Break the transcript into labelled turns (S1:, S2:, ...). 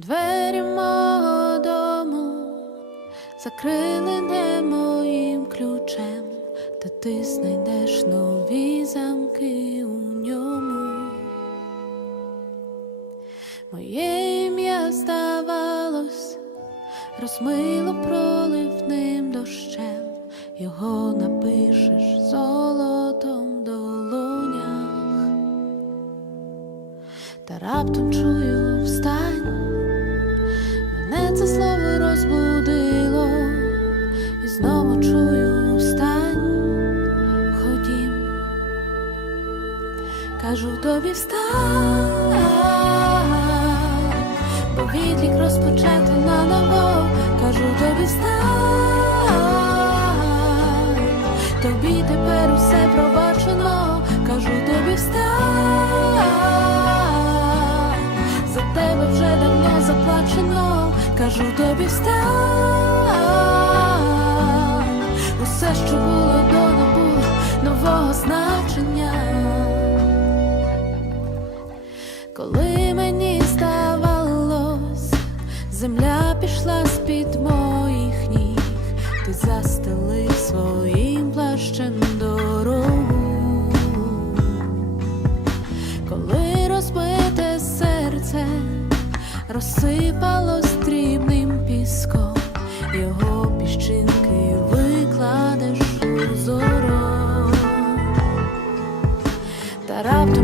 S1: Двері мого дому закрили не моїм ключем, та ти знайдеш нові замки у ньому. Моє ім'я здавалось, розмило проливним дощем, його напишеш золотом в долонях. Та раптом чую встань, це слово розбудило, і знову чую встань, ходім, кажу тобі встань, бо відлік розпочати наново, кажу тобі встань, тобі тепер усе пробачено, кажу тобі встань, усе, що було до набуло нового значення. Коли мені здавалось, земля пішла з-під моїх ніг, ти застелив своїм плащем дорогу, коли розбите серце розсипало стрібним піском, його піщинки викладеш у зоро. Та раптом